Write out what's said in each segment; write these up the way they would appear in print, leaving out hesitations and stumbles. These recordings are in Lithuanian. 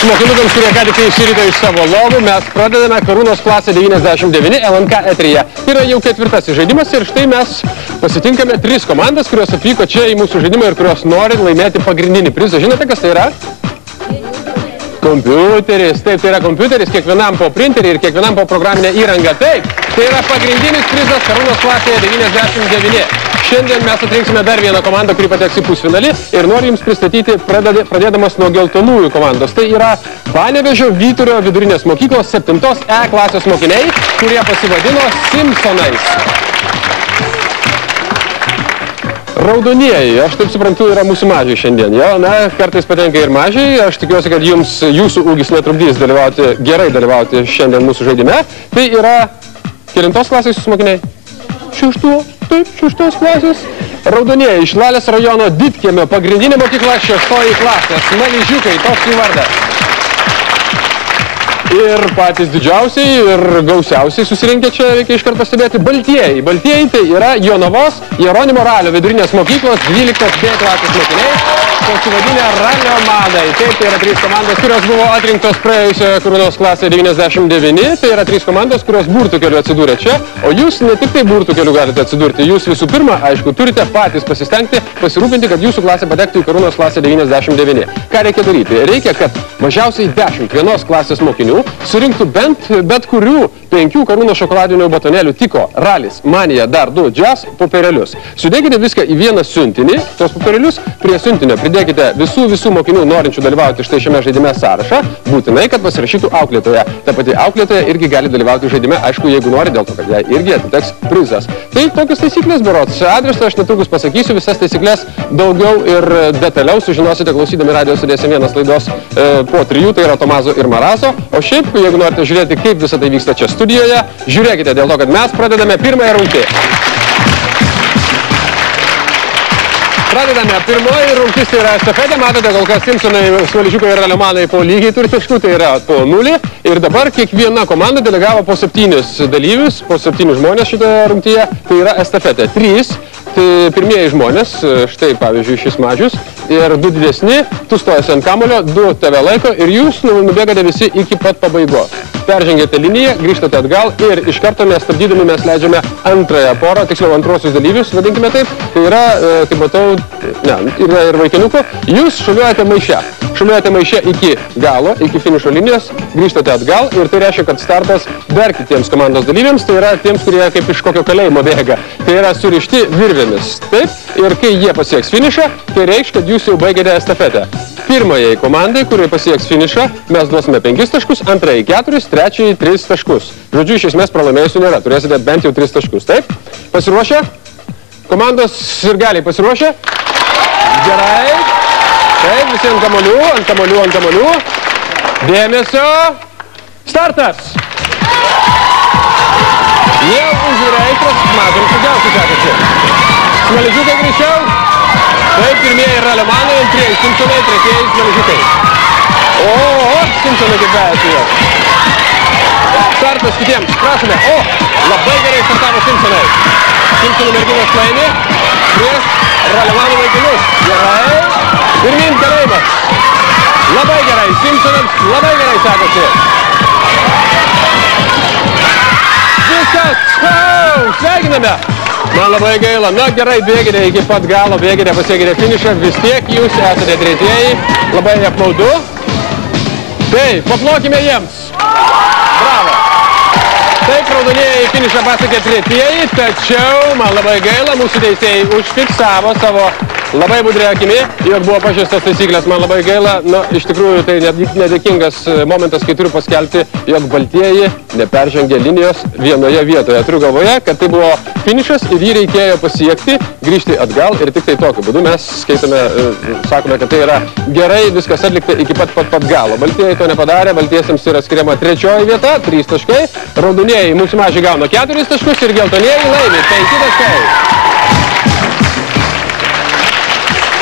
Mokinukams, kurie ką tik išsirito iš savo lovų, mes pradedame Karūnos klasę 99 LNK eteryje. Tai yra jau ketvirtasis žaidimas ir štai mes pasitinkame 3 komandas, kurios atvyko čia į mūsų žaidimą ir kurios nori laimėti pagrindinį prizą. Žinote, kas tai yra? Kompiuteris. Taip, tai yra kompiuteris, kiekvienam po printerį ir kiekvienam po programinę įrangą. Taip, tai yra pagrindinis prizas Karūnos klasėje 99. Šiandien mes atrinksime dar vieną komandą, kuri pateks į pusfinalį ir noriu jums pristatyti pradėdamas nuo geltonųjų komandos. Tai yra Panevėžio Vyturio vidurinės mokyklos 7 E klasės mokiniai, kurie pasivadino Simpsonais. Raudonieji, aš taip suprantu, yra mūsų mažiai šiandien. Jo, na, kartais patenka ir mažiai. Aš tikiuosi, kad jūsų ūgis netrukdys gerai dalyvauti šiandien mūsų žaidime. Tai yra kelintos klasės jūsų mokiniai? 6. Taip, 6 klasės. Raudonieji iš Lalės rajono Didkiemio pagrindinė mokykla 6 klasė. Smaližiukai, toks jų vardas. Ir patys didžiausiai ir gausiausiai susirinkę čia, reikia iškart pastebėti, baltieji. Baltieji tai yra Jonavos Jeronimo Ralio vidurinės mokyklos 12 B klasės mokiniai, pasivadinę Ralio Madai. Taip, tai yra 3 komandos, kurios buvo atrinktos praėjusioje Karūnos klasėje 99. Tai yra 3 komandos, kurios burtų keliu atsidūrė čia. O jūs ne tik tai burtų keliu galite atsidurti. Jūs visų pirma, aišku, turite patys pasistengti, pasirūpinti, kad jūsų klasė patektų į Karūnos klasę 99. Ką reikia daryti? Reikia, kad mažiausiai 10 vienos klasės mokinių surinktų bet kurių 5 Karūnos šokoladinių batonėlių Tiko, Ralis, Manija, dar 2 Jazz popierėlius. Sudėkite viską į vieną siuntinį, tos popierėlius, prie siuntinio pridėkite visų mokinių norinčių dalyvauti štai šiame žaidime sąrašą, būtinai, kad pasirašytų auklėtoja. Ta pati auklėtoja irgi gali dalyvauti žaidime, aišku, jeigu nori, dėl to, kad jai irgi atiteks prizas. Tai tokios taisyklės, berods. Adresą aš netrukus pasakysiu, visas taisyklės daugiau ir detaliau sužinosite klausydami Radio Sudėsim vienas laidos po 3, tai yra Tomazo ir Marazo. O šiaip, jeigu norite žiūrėti, kaip visą tai vyksta čia studijoje, žiūrėkite dėl to, kad mes pradedame pirmąją rungtį. Pradedame. Pirmoji rungtis tai yra estafetė. Matote, kol kas Simpsonai, Smaližiukai ir Raliomanai po lygiai turi taškų, tai yra po 0. Ir dabar kiekviena komanda delegavo po 7 dalyvius, po 7 žmonės šitoje rungtyje. Tai yra estafetė. 3. Tai pirmieji žmonės, štai pavyzdžiui šis mažius, ir 2 didesni, tu stojasi ant kamulio, 2 tave laiko ir jūs nubėgate visi iki pat pabaigos. Peržengėte liniją, grįžtate atgal ir iš karto nestabdydami mes leidžiame antrąją porą, tiksliau antrosius dalyvius, vadinkime taip. Tai yra, kaip matau, yra ir vaikinukų, jūs šuliuojate maiše. Šuliuojate maiše iki galo, iki finišo linijos, grįžtate atgal ir tai reiškia, kad startas dar kitiems komandos dalyviams, tai yra tiems, kurie kaip iš kokio kalėjimo bėga. Tai yra surišti virvėmis. Taip, ir kai jie pasieks finišą, tai reikš, kad jūs jau baigėte estafetę. Pirmajai komandai, kurie pasieks finišą, mes duosime 5 taškus, antrajai 4, trečiai 3 taškus. Žodžiu, iš esmės pralaimėjusių nėra, turėsite bent jau 3 taškus. Taip, pasiruošę? Komandos sirgaliai pasiruošę? Gerai. Taip, visi ant kamolių. Dėmesio. Startas. Jie užvirė eitras, matom, sugiausiai sekasi. Smaližiukai greičiau. Taip, pirmieji yra Raliomanai, antrieji Simpsonai, tretieji Smaližiukai. O, Simpsonai kaip vejasi jau. Startas kitiems, prašome. O, labai gerai startavo Simpsonai. Simpsonų merginos laimi prieš Raliomanų vaikinus. Gerai. Pirmin kalėjimas. Labai gerai. Simpsonams labai gerai sekasi. Viskas. Sveikiname. Man labai gaila. Na gerai, bėgite iki pat galo, bėgite, pasiekite finišą. Vis tiek jūs esate tretieji. Labai apmaudu. Taip, paplokime jiems. Bravo. Taip, raudonieji finišą pasiekė tretieji, tačiau man labai gaila, mūsų teisėjai užfiksavo savo labai budrė akimi, jog buvo pažeistos taisyklės. Man labai gaila, iš tikrųjų tai nedėkingas momentas, kai turiu paskelbti, jog baltieji neperžengė linijos vienoje vietoje. Turiu galvoje, kad tai buvo finišas ir jį reikėjo pasiekti, grįžti atgal ir tik tai tokiu būdu mes skaitome, sakome, kad tai yra gerai viskas atlikta iki pat galo. Baltieji to nepadarė, baltiesiems yra skiriama 3 vieta, 3 taškai, raudonieji mūsų mažiai gauna 4 taškus ir geltonieji laimi 5 taškai.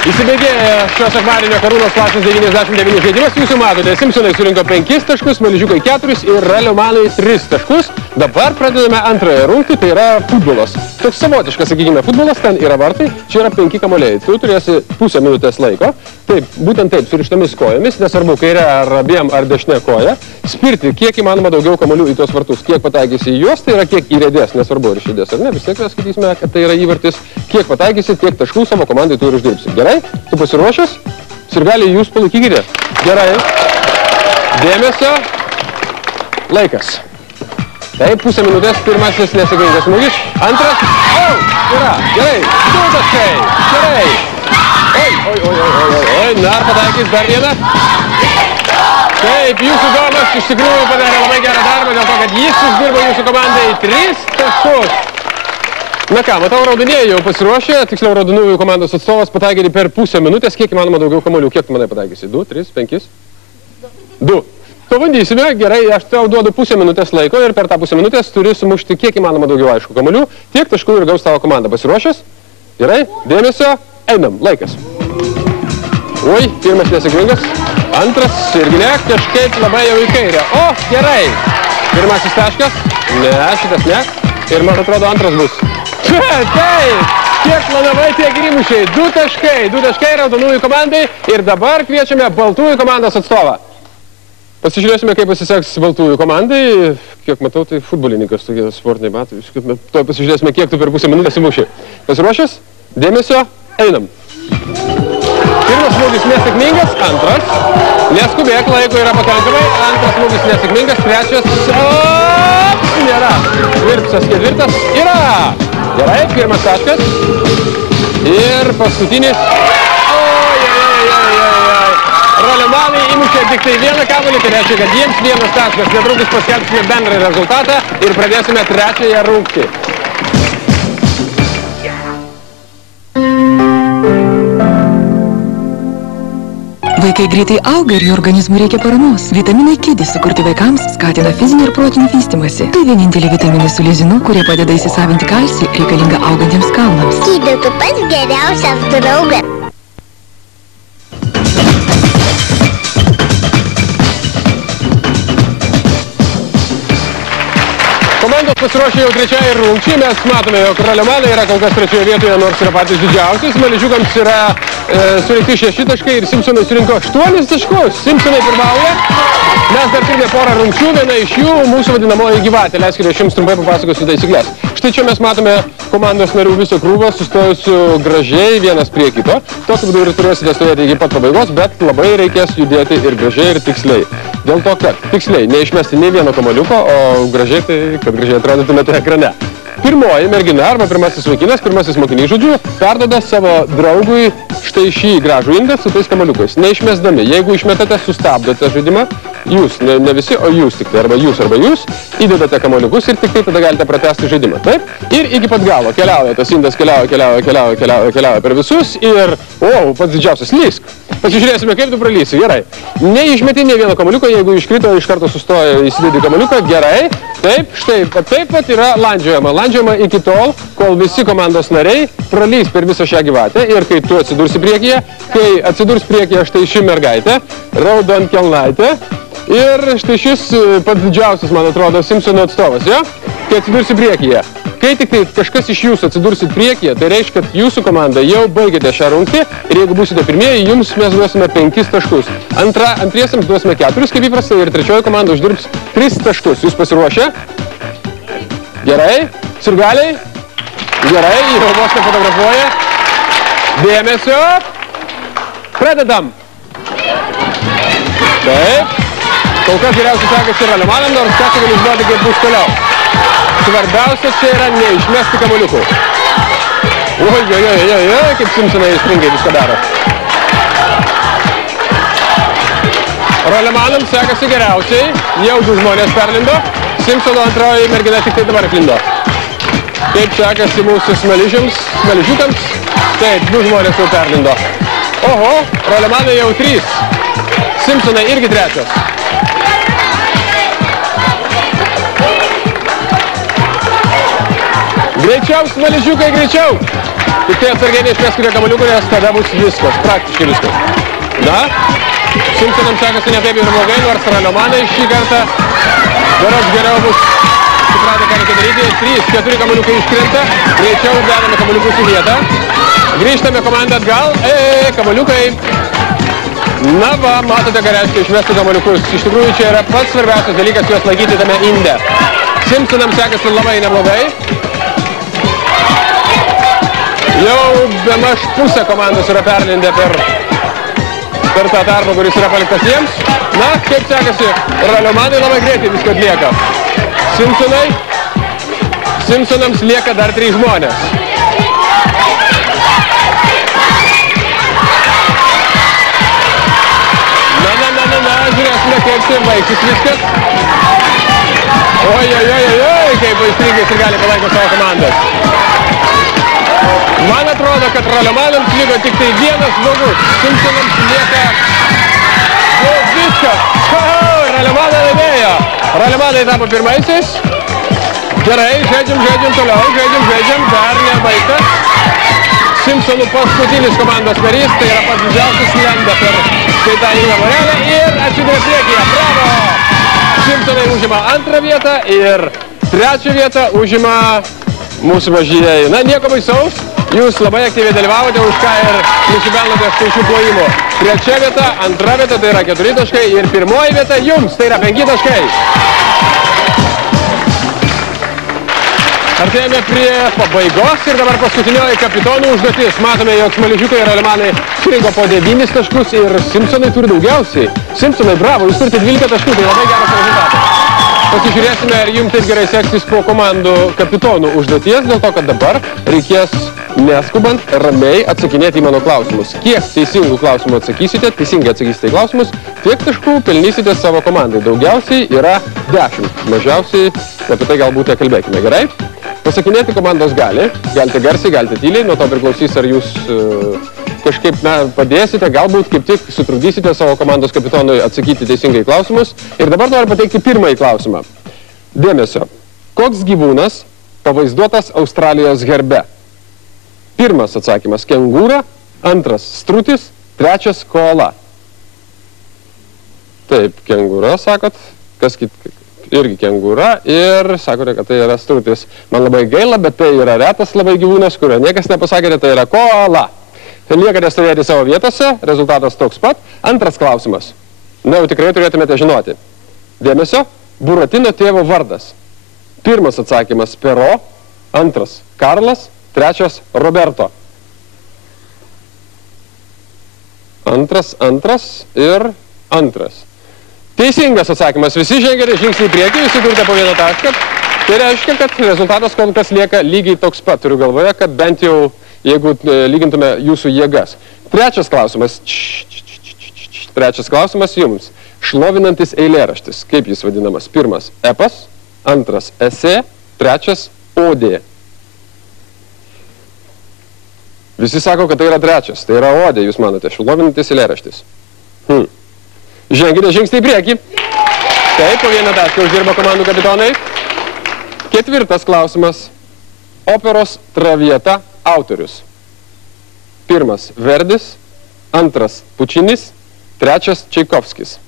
Įsibėgėja šio sekmadienio Karūnos klasės 99 žaidimas. Jūs jau matote, Simpsonai surinko 5 taškus, Smaližiukai 4 ir Raliomanai 3 taškus. Dabar pradedame antrąją rungtį, tai yra futbolas. toks savotiškas, sakykime, futbolas, ten yra vartai, čia yra 5 kamuoliai. Tu turėsi pusę minutės laiko, taip, būtent taip, surištomis kojomis, nesvarbu, kairė ar abiem ar dešinė koja, spirti kiek įmanoma daugiau kamuolių į tos vartus. Kiek pataikysi į juos, tai yra kiek įrėdės, nesvarbu, ar išėdės ar ne, vis tiek mes skaitysime, kad tai yra įvartis. Kiek pataikysi, tiek taškų savo komandai tu ir uždirbsi. Gerai? Tu pasiruošęs? Sirgaliai, jūs palaikykite. Gerai. Dėmesio. Laikas. Taip, pusę minutės, pirmasis nesėkmingas smūgis. Antras. Yra. Gerai. 2 taškai. Gerai. Oi. Na, ar pataikys dar vieną? Taip, jūsų Domas iš tikrųjų padarė labai gerą darbą, dėl to, kad jis uždirbo jūsų komandai 3 taškus. Na ką, matau, raudonieji jau pasiruošė, tiksliau raudonųjų komandos atstovas pataikė per pusę minutės, kiek įmanoma daugiau kamuolių. Kiek tu manai pataikysi? 2, 3, 5? 2. Pabandysime, gerai, aš tau duodu pusę minutės laiko ir per tą pusę minutės turi sumušti kiek įmanoma daugiau, aišku, kamuolių, tiek taškų ir gaus tavo komanda. Pasiruošęs? Gerai, dėmesio, einam, laikas. Oi, pirmas nesėkmingas, antras irgi ne, kažkaip labai jau į kairę. O, gerai, pirmasis taškas, ne, šitas ne, ir man atrodo antras bus. Taip, kiek planavai, tiek ir įmušiai. 2 taškai raudonųjų komandai ir dabar kviečiame baltųjų komandos atstovą. Pasižiūrėsime, kaip pasiseks baltųjų komandai. Kiek matau, tai futbolininkas, tokie sportiniai batai. To pasižiūrėsime, kiek tu per pusę minutės įmušiai. Pasiruošęs? Dėmesio, einam. Pirmas smūgis nesėkmingas, antras. Neskubėk, laiko yra pakankamai. Antras smūgis nesėkmingas, trečias. Nėra. Virpsas ketvirtas. Yra. Gerai, pirmas taškas. Ir paskutinis. Rolemanai įmušė tik tai vieną kamuolį, tai reiškia, kad jiems vienas taškas. Netrukus paskelbsime bendrą rezultatą ir pradėsime trečiąją rungtį. Vaikai greitai auga ir jų organizmui reikia paramos. Vitaminai Kidis sukurti vaikams skatina fizinį ir protinį vystymąsi. Tai vieninteliai vitaminai su lizinu, kurie padeda įsisavinti kalcį reikalingą augantiems kaulams. Kidi, tu pats geriausias draugas. Komandos pasiruošė jau trečiąjai rungčiai. Mes matome, jog Rolemanai yra kol kas trečioje vietoje, nors yra patys didžiausias. Smaližiukams yra surinkti 6 taškai ir Simpsonai surinko 8 taškus. Simpsonai pirmauja. Mes dar turime porą rungčių, viena iš jų mūsų vadinamoji gyvatė. Leiskite, aš jums trumpai papasakosiu taisyklės. Štai čia mes matome komandos narių viso krūvą, sustojusių gražiai vienas prie kito. Tokiu būdu ir turėsite stovėti iki pat pabaigos, bet labai reikės judėti ir gražiai ir tiksliai. Dėl to, kad tiksliai neišmesti nei vieno kamuoliuko, o gražiai tai, kad gražiai atrodytumėte ekrane. Pirmoji mergina arba pirmasis vaikinas, pirmasis mokinys, žodžiu, perduoda savo draugui štai šį gražų indą su tais kamuoliukais. Neišmesdami. Jeigu išmetate, sustabdote žaidimą, jūs, ne visi, o jūs tik tai, arba jūs, įdedate kamuoliukus ir tik tai tada galite pratęsti žaidimą. Taip? Ir iki pat galo keliauja, tas indas keliauja per visus ir, pats didžiausias, lysk. Pasižiūrėsime, kaip tu pralysi. Gerai. Neišmeti nei vieno kamuoliuko, jeigu iškrito, iš karto sustoja, įsidėdi kamuoliuką. Gerai. Taip, štai, taip pat yra landžiojama. Landžiojama iki tol, kol visi komandos nariai pralys per visą šią gyvatę ir kai tu atsidursi priekyje, kai atsidurs priekyje štai ši mergaitė, raudonkelnaitė ir štai šis pats didžiausias, man atrodo, Simpsonų atstovas, jo? Kai atsidursi priekyje. Kai tik tai kažkas iš jūsų atsidursit priekyje, tai reiškia, kad jūsų komanda jau baigėte šią rungtį ir jeigu būsite pirmieji, jums mes duosime 5 taškus. Antriesiams duosime 4, kaip įprastai, ir trečioji komanda uždirbs 3 taškus. Jūs pasiruošę? Gerai. Sirgaliai? Gerai, jau vos nefotografuoja. Dėmesio. Pradedam. Taip. Kol kas geriausiai sekasi Rolemanam, nors ką čia galiu žinoti, kaip bus toliau. Svarbiausia čia yra neišmesti kamuoliukų. Oi, kaip Simpsonai stringai viską daro. Rolemanams sekasi geriausiai, jau 2 žmonės perlindo, Simpsono antroji mergina tik tai dabar klindo. Kaip sekasi mūsų smaližiukams, taip, 2 žmonės jau perlindo. Oho, Rolemanai jau 3, Simpsonai irgi 3. Greičiau, smaližiukai, greičiau. Tik tai atsargiai neišmeskite kamuoliukų, nes tada bus viskas, praktiškai viskas. Na, Simpsonams sekasi ne taip ir blogai, nors Rolemanai šį kartą berods geriau bus suprato, ką reikia daryti. 3-4 kamuoliukai iškrenta. Greičiau dedame kamuoliukus į vietą. Grįžtame komandą atgal. Kamuoliukai. Na va, matote, ką reiškia išmesti kamuoliukus. Iš tikrųjų, čia yra pats svarbiausias dalykas juos laikyti tame inde. Simpsonams sekasi labai neblogai. Jau bemaž pusė komandos yra perlindę per tą tarpą, kuris yra paliktas jiems. Na, kaip sekasi, Raliomanai labai greitai viską atlieka. Simpsonams lieka dar 3 žmonės. Na, žiūrėsime, kaip tai baigsis viskas. Oi, kaip aistringai ir gali palaiko savo komandas. Man atrodo, kad Raliomanams liko tik tai vienas žmogus. Simpsonams lieka viskas. Raliomanai laimėjo. Raliomanai tapo pirmaisiais. Gerai, žaidžiam toliau, žaidžiam, dar nebaigta. Simpsonų paskutinis komandos narys, tai yra pats didžiausias lenda per šitą ilgą vorelę ir atsiduria priekyje. Bravo! Simpsonai užima 2 vietą ir 3 vietą užima mūsų mažieji. Na, nieko baisaus, jūs labai aktyviai dalyvavote, už ką ir nusipelnote skaičių plojimų. 3 vieta, 2 vieta, tai yra 4 taškai ir 1 vieta jums, tai yra 5 taškai. Artėjame prie pabaigos ir dabar paskutinioji kapitonų užduotis. Matome, jog Smaližiukai ir Raliomanai surinko po 9 taškus ir Simpsonai turi daugiausiai. Simpsonai, bravo, jūs turite 12 taškų, tai labai geras rezultatas. Pasižiūrėsime, ar jums taip gerai seksis po komandų kapitonų užduoties, dėl to, kad dabar reikės neskubant ramiai atsakinėti į mano klausimus. Kiek teisingų klausimų atsakysite, teisingai atsakysite į klausimus, tiek taškų pelnysite savo komandai. Daugiausiai yra 10, mažiausiai apie tai galbūt kalbėkime, gerai? Pasakinėti komandos galite garsiai, galite tyliai, nuo to priklausys, ar jūs kažkaip padėsite, galbūt kaip tik sutrukdysite savo komandos kapitonui atsakyti teisingai klausimus. Ir dabar noriu pateikti pirmąjį klausimą. Dėmesio. Koks gyvūnas pavaizduotas Australijos herbe? Pirmas atsakymas – kengūra, 2 – strutis, 3 – koala. Taip, kengūra, sakot, kas irgi kengūra ir sakote, kad tai yra strutis. Man labai gaila, bet tai yra retas labai gyvūnas, kurio niekas nepasakėte, tai yra koala. Liekate stovėti savo vietose, rezultatas toks pat. 2 klausimas. Na, jau tikrai turėtumėte žinoti. Dėmesio, Buratino tėvo vardas. 1 atsakymas – Pero, 2 – Karlas, 3 – Roberto. 2 ir 2. Teisingas atsakymas. Visi žengėte žingsnį į priekį, visi turite po 1 tašką. Tai reiškia, kad rezultatas kol kas lieka lygiai toks pat. Turiu galvoje, kad bent jau, jeigu lygintume jūsų jėgas. 3 klausimas. 3 klausimas jums. Šlovinantis eilėraštis. Kaip jis vadinamas? 1 – epas, 2 – esė, 3 – odė. Visi sako, kad tai yra 3. Tai yra odė, jūs manote. Šlovinantis eilėraštis. Žengite žingsnį į priekį. Taip, po 1 tašką uždirba komandų kapitonai. 4 klausimas. Operos Traviata autorius. 1 – Verdis, 2 – Pučinis, 3 – Čaikovskis.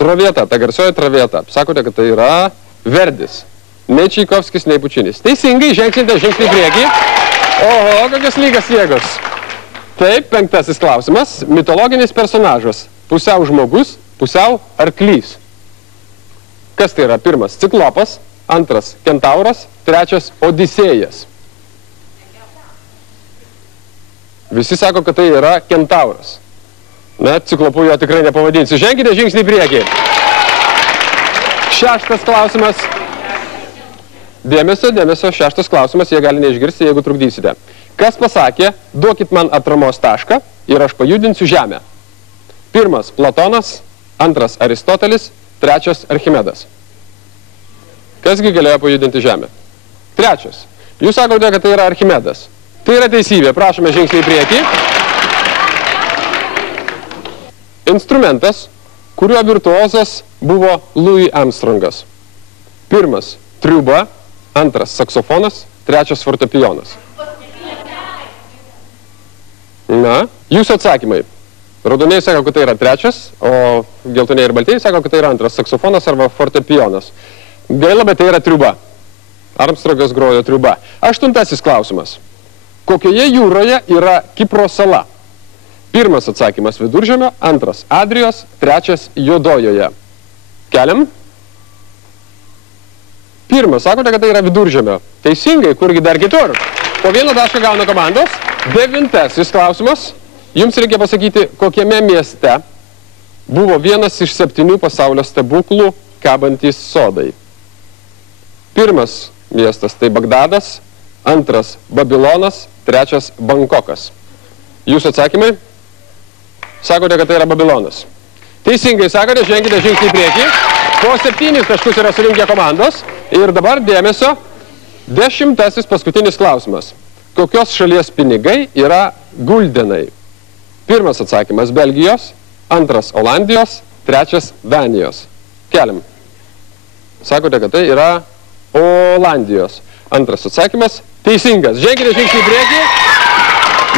Traviata, ta garsioji Traviata. Sakote, kad tai yra Verdis. Nei Čaikovskis, nei Pučinis. Teisingai, žengsite žingsnį į priekį. Oho, kokios lygios jėgos. Taip, 5 klausimas. Mitologinis personažas. Pusiau žmogus, pusiau arklys. Kas tai yra? 1 – Ciklopas, 2 – Kentauras, 3 – Odisėjas. Visi sako, kad tai yra Kentauras. Na, Ciklopu jo tikrai nepavadinsiu. Ženkite žingsnį į priekį. 6 klausimas. Dėmesio, 6 klausimas, jie gali neišgirsti, jeigu trukdysite. Kas pasakė, duokit man atramos tašką ir aš pajudinsiu žemę? 1 – Platonas, 2 – Aristotelis, 3 – Archimedas. Kasgi galėjo pajudinti žemę? 3. Jūs sakote, kad tai yra Archimedas. Tai yra teisybė. Prašome žingsnį į priekį. Instrumentas, kurio virtuozas buvo Louis Armstrongas. 1 – triuba, 2 – saksofonas, 3 – fortepijonas. Na, jūsų atsakymai. Raudoniai sako, kad tai yra 3, o geltoniai ir baltieji sako, kad tai yra 2 – saksofonas arba fortepijonas. Gaila, bet tai yra triuba. Armstrongas grojo triuba. 8. klausimas. Kokioje jūroje yra Kipro sala? 1. atsakymas Viduržemio, 2. Adrijos, 3. Juodojoje. Keliam. 1. Sakote, kad tai yra Viduržemio. Teisingai, kurgi dar kitur. Po 1 tašką gauna komandos. 9. klausimas. Jums reikia pasakyti, kokiame mieste buvo vienas iš 7 pasaulio stebuklų kabantys sodai. 1. miestas tai Bagdadas, 2. Babilonas, 3. Bankokas. Jūsų atsakymai? Sakote, kad tai yra Babilonas. Teisingai sakote, ženkite žingsnį į priekį. Po 7 taškus yra surinkę komandos. Ir dabar dėmesio 10. paskutinis klausimas. Kokios šalies pinigai yra guldenai? 1. atsakymas Belgijos, 2. Olandijos, 3. Danijos. Keliam. Sakote, kad tai yra Olandijos. 2. atsakymas teisingas. Ženkite žingsnį į priekį.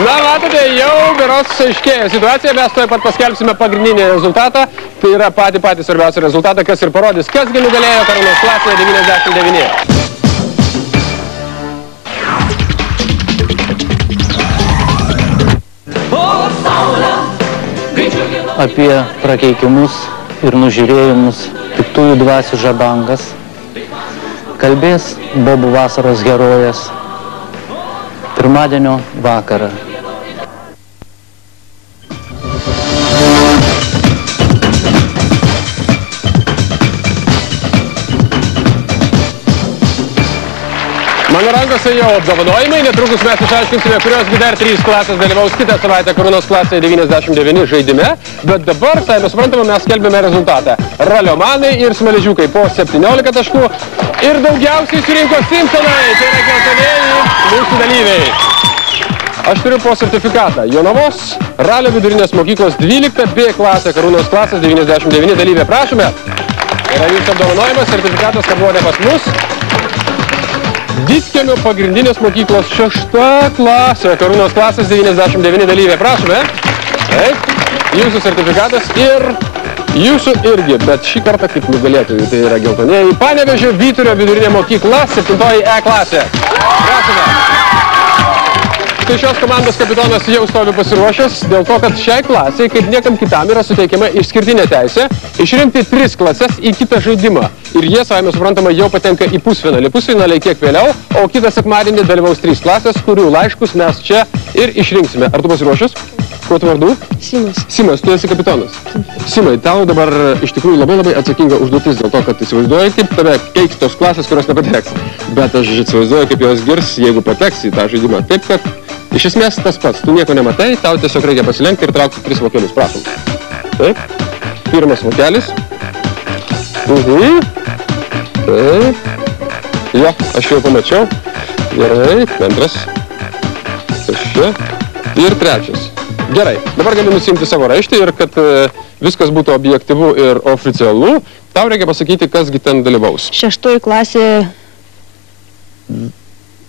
Na, matote, jau berods aiškėja situacija. Mes tuoj pat paskelbsime pagrindinį rezultatą. Tai yra patį svarbiausią rezultatą, kas ir parodys, kasgi nugalėjo Karūnos klasėje 99. Apie prakeikimus ir nužiūrėjimus piktųjų dvasių žabangas kalbės bobų vasaros herojas pirmadienio vakarą. Mano rankose jau apdovanojimai, netrukus mes išaiškinsime, kurios dar 3 klasės dalyvaus kitą savaitę Karūnos klasėje 99 žaidime, bet dabar, tai mes suprantame, mes skelbėme rezultatą. Raliomanai ir smaližiukai po 17 taškų ir daugiausiai surinko Simpsonai, tai yra geltonieji mūsų dalyviai. Aš turiu po sertifikatą. Jonavos ralio vidurinės mokyklos 12 B klasė Karūnos klasės 99 dalyvė. Prašome. Yra jūsų apdovanojimas, sertifikatas, kad buvo ne pas mus. Ditkelio pagrindinės mokyklos 6 klasė, Karūnos klasės 99 dalyvė. Prašome. Taip, jūsų sertifikatas ir jūsų irgi, bet šį kartą kaip nugalėtojų, tai yra geltonieji Panevėžio Vyturio vidurinė mokykla 7 E klasė. Prašome. Tai šios komandos kapitonas jau stovi pasiruošęs, dėl to, kad šiai klasiai, kaip niekam kitam, yra suteikiama išskirtinė teisė išrinkti 3 klases į kitą žaidimą. Ir jie, savame suprantama, jau patenka į pusfinalį. Pusfinaliai kiek vėliau, o kitą sekmadienį dalyvaus 3 klasės, kurių laiškus mes čia ir išrinksime. Ar tu pasiruošęs? Kuo tu vardu? Simas. Simas, tu esi kapitonas. Simai, tau dabar iš tikrųjų labai atsakinga užduotis dėl to, kad įsivaizduoji, kaip tave keiks tos klasės, kurios nepateks. Bet aš įsivaizduoju, kaip jos girs, jeigu pateks į tą žaidimą. Taip, kad iš esmės tas pats. Tu nieko nematai, tau tiesiog reikia pasilenkti ir traukti 3 vokelius. Prašom. Taip. 1 vokelis. Taip. Jo, aš jau pamačiau. Gerai. 2. Čia. Ir 3. Gerai. Dabar gali nusimti savo raištį ir kad viskas būtų objektyvu ir oficialu, tau reikia pasakyti, kasgi ten dalyvaus. 6 klasė.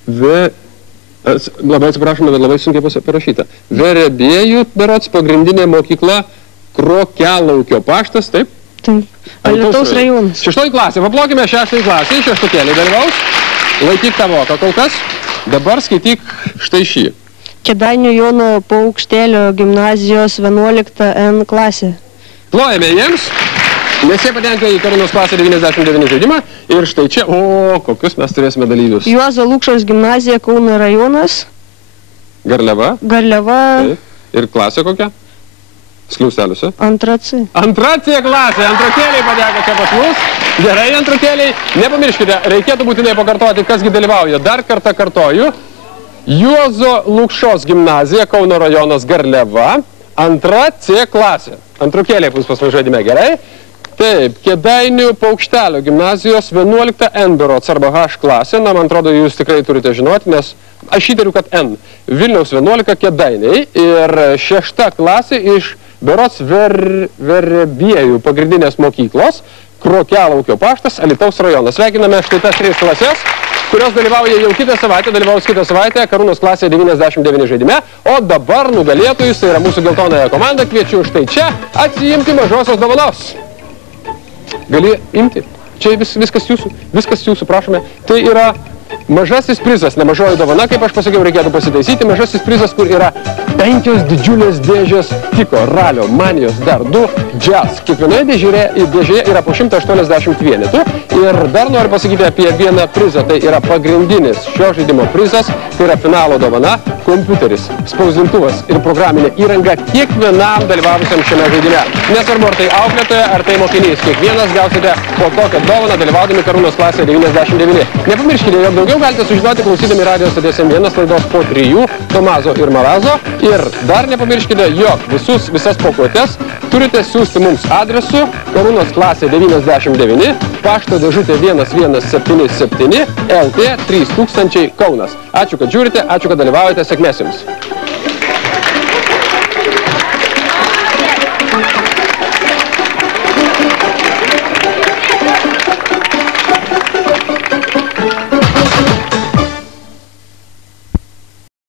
Labai atsiprašome, bet labai sunkiai parašyta. Verebėjų, berods, pagrindinė mokykla Krokialaukio paštas, taip? Taip. Alytaus rajonas. 6 klasė. Paplokime 6 klasė, 6 dalyvaus. Laikyk tą voką kol kas. Dabar skaityk štai šį. Kėdainių Jono Paukštelio gimnazijos 11 N klasė. Plojame jiems, nes jie patenka į Karūnos klasę 99 žaidimą. Ir štai čia, kokius mes turėsime dalyvius. Juozo Lukšos gimnazija Kauno rajonas. Garliava. Taip. Ir klasė kokia? Skliausteliuose. 2 C. 2 C klasė. Antrokėliai pateko čia pas mus. Gerai, antrokėliai. Nepamirškite, reikėtų būtinai pakartoti, kasgi dalyvauja. Dar kartą kartoju. Juozo Lukšos gimnazija Kauno rajonas Garliava. 2 C klasė. Antrokėliai bus pas mus žaidime, gerai? Taip, Kėdainių Paukštelio gimnazijos 11 N berods arba H klasė. Na, man atrodo, jūs tikrai turite žinoti, nes aš įtariu, kad N. Vilniaus 11 Kėdainiai ir 6 klasė iš berods Verebėjų pagrindinės mokyklos, Krokialaukio paštas, Alytaus rajonas. Sveikiname štai tas 3 klasės, kurios dalyvauja jau kitą savaitę, dalyvaus kitą savaitę Karūnos klasėje 99 žaidime, o dabar nugalėtojus, tai yra mūsų geltonąją komandą, kviečiu štai čia atsiimti mažosios dovanos. Gali imti? čia viskas jūsų, prašome. Tai yra mažasis prizas, nemažoji dovana, kaip aš pasakiau, reikėtų pasitaisyti. Mažasis prizas, kur yra 5 didžiulės dėžės Tiko, Ralio, Manijos, dar 2 Jazz. Kiekvienoje dėžėje yra po 180 vienetų. Ir dar noriu pasakyti apie vieną prizą. Tai yra pagrindinis šio žaidimo prizas. Tai yra finalo dovana, kompiuteris, spausdintuvas ir programinė įranga kiekvienam dalyvavusiam šiame žaidime. Nesvarbu, ar tai auklėtoja, ar tai mokinys. Kiekvienas gausite po tokią dovaną dalyvaudami Karūnos klasėje 99. Nepamirškite, jog daugiau galite sužinoti klausydami radijos stadės M1 laidos po 3 Tomazo ir Marazo. Ir dar nepamirškite, jog visas pakuotes turite siųsti mums adresu Karūnos klasė 99, pašto dėžutė 1177, LT 3000 Kaunas. Ačiū, kad žiūrite, ačiū, kad dalyvaujate, sėkmės jums.